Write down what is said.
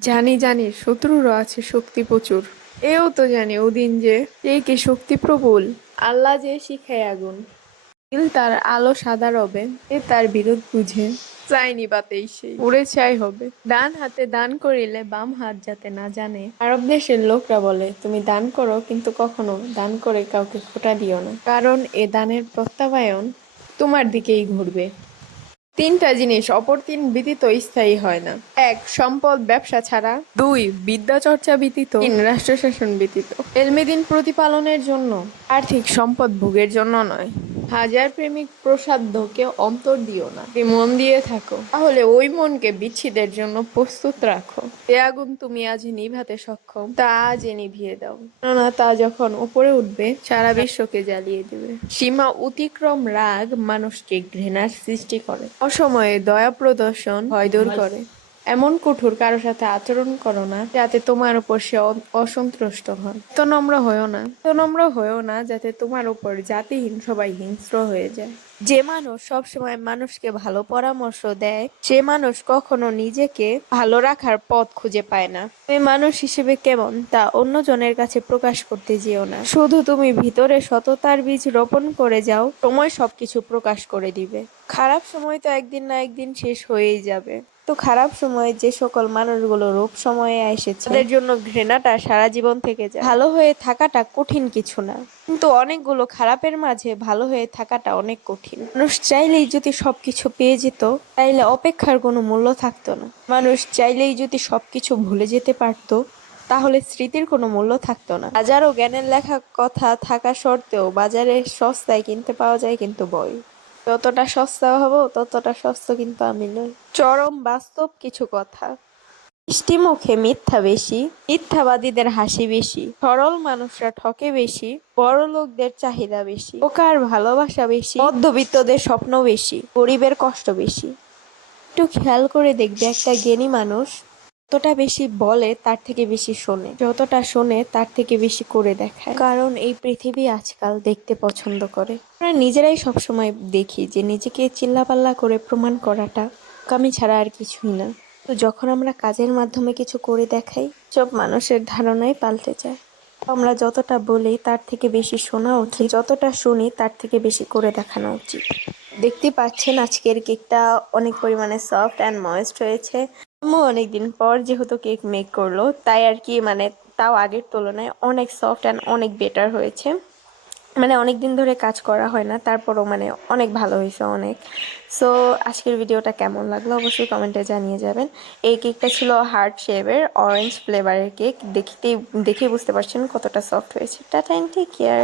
জানি জানি শত্রুরও আছে শক্তি প্রচুর। এও তো জানি ওদিন যে কে শক্তি প্রবল। আল্লাহ যে শিখায় আগুন, নীল তার আলো সাদা রবে, এ তার বিরোধ বুঝে। চাইনি বাতেই সেই উড়ে চাই হবে। ডান হাতে দান করিলে বাম হাত যাতে না জানে। আরব দেশের লোকরা বলে তুমি দান করো কিন্তু কখনো দান করে কাউকে খোঁটা দিও না, কারণ এ দানের প্রত্যাবায়ন তোমার দিকেই ঘুরবে। তিনটা জিনিস অপর তিন ব্যতীত স্থায়ী হয় না। এক, সম্পদ ব্যবসা ছাড়া। দুই, বিদ্যা চর্চা ব্যতীত। তিন, রাষ্ট্র শাসন ব্যতীত। এলমেদিন প্রতিপালনের জন্য, আর্থিক সম্পদ ভোগের জন্য নয়। হাজার প্রেমিক প্রসাধ্যকে অন্তর দিও না, যদি মন দিয়ে থাকো তাহলে ওই মনকে বিচ্ছেদের জন্য প্রস্তুত রাখো। যে আগুন তুমি আজ নিভাতে সক্ষম তা আজই নিভিয়ে দাও, কেননা তা যখন উপরে উঠবে সারা বিশ্বকে জ্বালিয়ে দেবে। সীমা অতিক্রম রাগ মানুষকে ঘৃণার সৃষ্টি করে, অসময়ে দয়া প্রদর্শন ভয় দূর করে। এমন কঠোর কারো সাথে আচরণ করো না যাতে তোমার উপর সে অসন্তুষ্ট হয়। তো নম্র হয়েও না, তো নম্র হয়েও না যাতে তোমার উপর জাতিহীন সবাই হিংস্র হয়ে যায়। যে মানুষ সবসময় মানুষকে ভালো পরামর্শ দেয় সে মানুষ কখনো নিজেকে ভালো রাখার পথ খুঁজে পায় না। তুমি মানুষ হিসেবে কেমন তা অন্যজনের কাছে প্রকাশ করতে যেও না। শুধু তুমি ভিতরে সততার বীজ রোপণ করে যাও, সময় সবকিছু প্রকাশ করে দিবে। খারাপ সময় তো একদিন না একদিন শেষ হয়েই যাবে। তো খারাপ সময়ে যে সকল মানুষগুলো রূপ সময়ে এসেছে তাদের জন্য ঘৃণাটা সারা জীবন থেকে যায়। ভালো হয়ে থাকাটা কঠিন কিছু না, কিন্তু অনেকগুলো খারাপের মাঝে ভালো হয়ে থাকাটা অনেক কঠিন। মানুষ চাইলেই যদি সবকিছু পেয়ে যেত তাইলে অপেক্ষার কোনো মূল্য থাকতো না। মানুষ চাইলেই যদি সবকিছু ভুলে যেতে পারতো তাহলে স্মৃতির কোনো মূল্য থাকতো না। হাজারো জ্ঞানের লেখা কথা থাকা সত্ত্বেও বাজারে সস্তায় কিনতে পাওয়া যায় কিন্তু বই। যতটা সস্তা হবো ততটা সস্তা কিন্তু আমি নই। চরম বাস্তব কিছু কথা। মিষ্টি মুখে মিথ্যা বেশি, মিথ্যাবাদীদের হাসি বেশি, সরল মানুষরা ঠকে বেশি, বড় লোকদের চাহিদা বেশি, বোকার ভালোবাসা বেশি, মধ্যবিত্তদের স্বপ্ন বেশি, গরিবের কষ্ট বেশি। একটু খেয়াল করে দেখবে একটা জ্ঞানী মানুষ যতটা বেশি বলে তার থেকে বেশি শোনে, যতটা শোনে তার থেকে বেশি করে দেখায়। কারণ এই পৃথিবী আজকাল দেখতে পছন্দ করে। আমরা নিজেরাই সবসময় দেখি যে নিজেকে চিল্লাপাল্লা করে প্রমাণ করাটা কামি ছাড়া আর কিছুই না। তো যখন আমরা কাজের মাধ্যমে কিছু করে দেখাই সব মানুষের ধারণাই পাল্টে যায়। আমরা যতটা বলি তার থেকে বেশি শোনা উচিত, যতটা শুনি তার থেকে বেশি করে দেখানো উচিত। দেখতে পাচ্ছেন আজকের কেকটা অনেক পরিমাণে সফট অ্যান্ড ময়েস্ট হয়েছে। আম্মু অনেকদিন পর যেহেতু কেক মেক করলো তাই আর কি তাও আগের তুলনায় অনেক সফট অ্যান্ড অনেক বেটার হয়েছে। অনেকদিন ধরে কাজ করা হয় না, তারপরও অনেক ভালো হয়েছে অনেক। সো আজকের ভিডিওটা কেমন লাগলো অবশ্যই কমেন্টে জানিয়ে যাবেন। এই কেকটা ছিল হার্ট শেপের অরেঞ্জ ফ্লেভারের কেক, দেখে বুঝতে পারছেন কতটা সফট হয়েছে। Tata, take care.